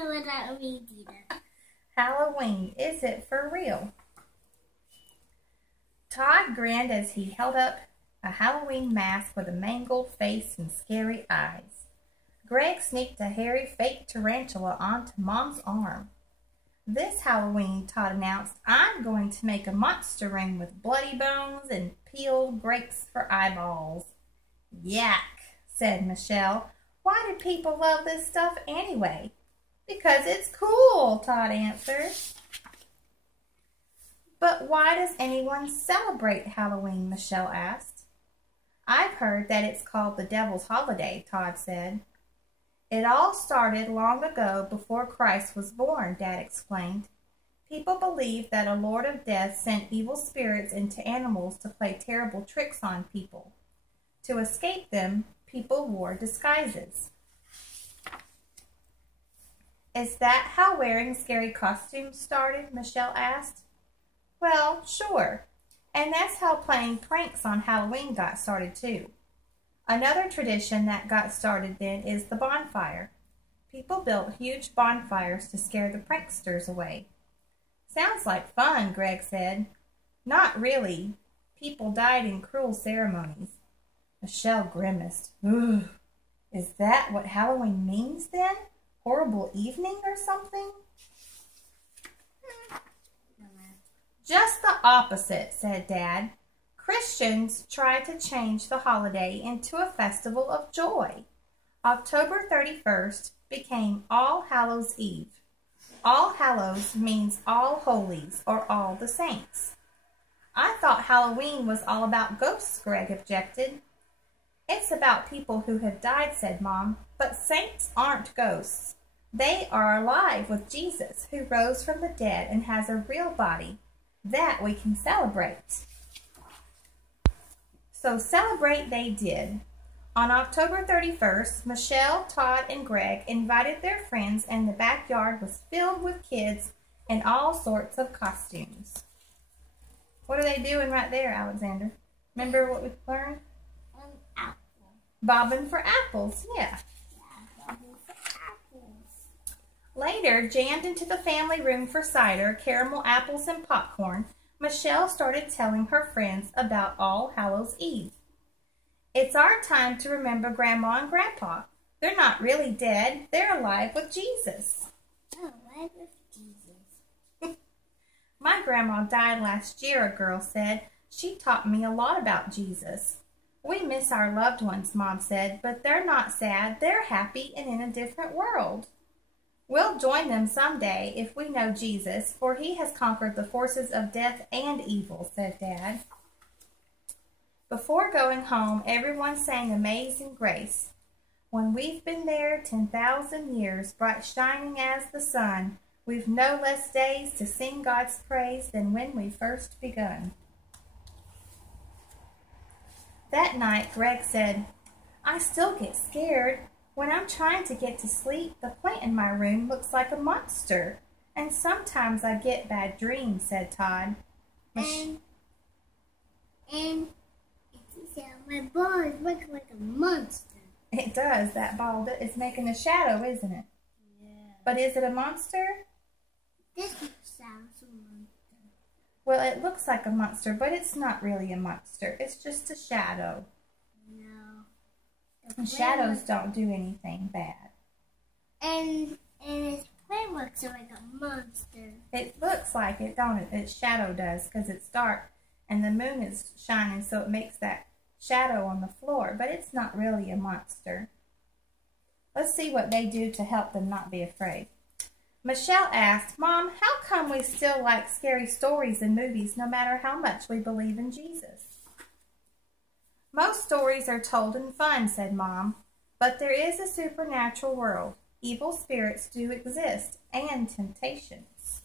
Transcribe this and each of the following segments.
know what that means either. Halloween, is it for real? Todd grinned as he held up a Halloween mask with a mangled face and scary eyes. Greg sneaked a hairy fake tarantula onto Mom's arm. This Halloween, Todd announced, I'm going to make a monster ring with bloody bones and peeled grapes for eyeballs. Yak, said Michelle. Why do people love this stuff anyway? Because it's cool, Todd answered. But why does anyone celebrate Halloween? Michelle asked. I've heard that it's called the devil's holiday, Todd said. It all started long ago before Christ was born, Dad explained. People believed that a Lord of Death sent evil spirits into animals to play terrible tricks on people. To escape them, people wore disguises. Is that how wearing scary costumes started? Michelle asked. Well, sure. And that's how playing pranks on Halloween got started too. Another tradition that got started then is the bonfire. People built huge bonfires to scare the pranksters away. Sounds like fun, Greg said. Not really. People died in cruel ceremonies. Michelle grimaced. Ugh. Is that what Halloween means then? Horrible evening or something? Just the opposite, said Dad. Christians try to change the holiday into a festival of joy. October 31st became All Hallows Eve. All Hallows means all holies or all the saints. I thought Halloween was all about ghosts, Greg objected. It's about people who have died, said Mom, but saints aren't ghosts. They are alive with Jesus, who rose from the dead and has a real body. That we can celebrate. So celebrate they did. On October 31st, Michelle, Todd, and Greg invited their friends, and the backyard was filled with kids in all sorts of costumes. What are they doing right there, Alexander? Remember what we learned? Apple. Bobbing for apples, yeah. Bobbing for apples. Later, jammed into the family room for cider, caramel apples, and popcorn, Michelle started telling her friends about All Hallows Eve. It's our time to remember Grandma and Grandpa. They're not really dead. They're alive with Jesus. Oh, alive with Jesus. My grandma died last year, a girl said. She taught me a lot about Jesus. We miss our loved ones, Mom said, but they're not sad. They're happy and in a different world. We'll join them someday if we know Jesus, for he has conquered the forces of death and evil, said Dad. Before going home, everyone sang Amazing Grace. When we've been there 10,000 years, bright shining as the sun, we've no less days to sing God's praise than when we first begun. That night, Greg said, I still get scared. When I'm trying to get to sleep, the plant in my room looks like a monster. And sometimes I get bad dreams, said Todd. And my ball is looking like a monster. It does. That ball is making a shadow, isn't it? Yeah. But is it a monster? This sounds a monster. Well, it looks like a monster, but it's not really a monster. It's just a shadow. No. And shadows don't do anything bad. And its plane looks like a monster. It looks like it, don't it? Its shadow does, because it's dark and the moon is shining, so it makes that shadow on the floor, but it's not really a monster. Let's see what they do to help them not be afraid. Michelle asked, Mom, how come we still like scary stories and movies no matter how much we believe in Jesus? Most stories are told in fun, said Mom, but there is a supernatural world. Evil spirits do exist, and temptations.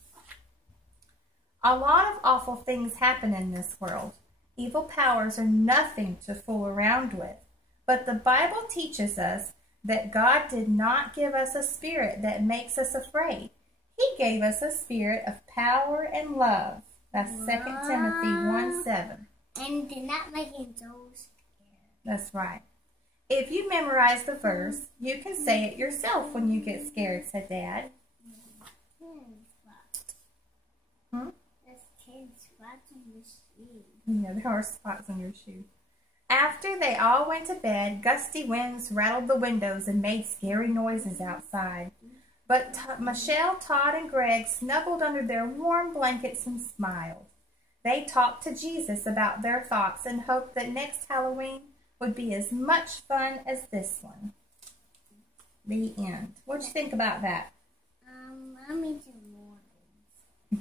A lot of awful things happen in this world. Evil powers are nothing to fool around with, but the Bible teaches us that God did not give us a spirit that makes us afraid. He gave us a spirit of power and love. That's 2 Timothy 1:7. And did not make him so scared. That's right. If you memorize the verse, you can say it yourself when you get scared, said Dad. There's 10 spots on the shoe. Yeah, there are spots on your shoe. After they all went to bed, gusty winds rattled the windows and made scary noises outside. But Michelle, Todd, and Greg snuggled under their warm blankets and smiled. They talked to Jesus about their thoughts and hoped that next Halloween would be as much fun as this one. The end. What'd you think about that? I need some more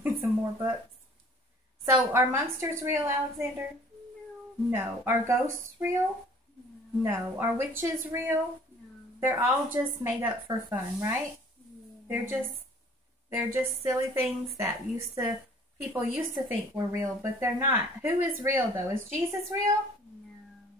things. Some more books. So, are monsters real, Alexander? No. Are ghosts real? No. Are witches real? No. They're all just made up for fun, right? Yeah. They're just silly things that people used to think were real, but they're not. Who is real though? Is Jesus real? No.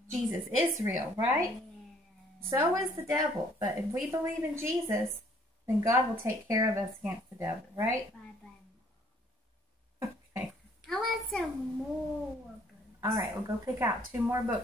Jesus is real, right? Yeah. So is the devil. But if we believe in Jesus, then God will take care of us against the devil, right? Bye-bye. Okay. I want some more books. All right, we'll go pick out 2 more books.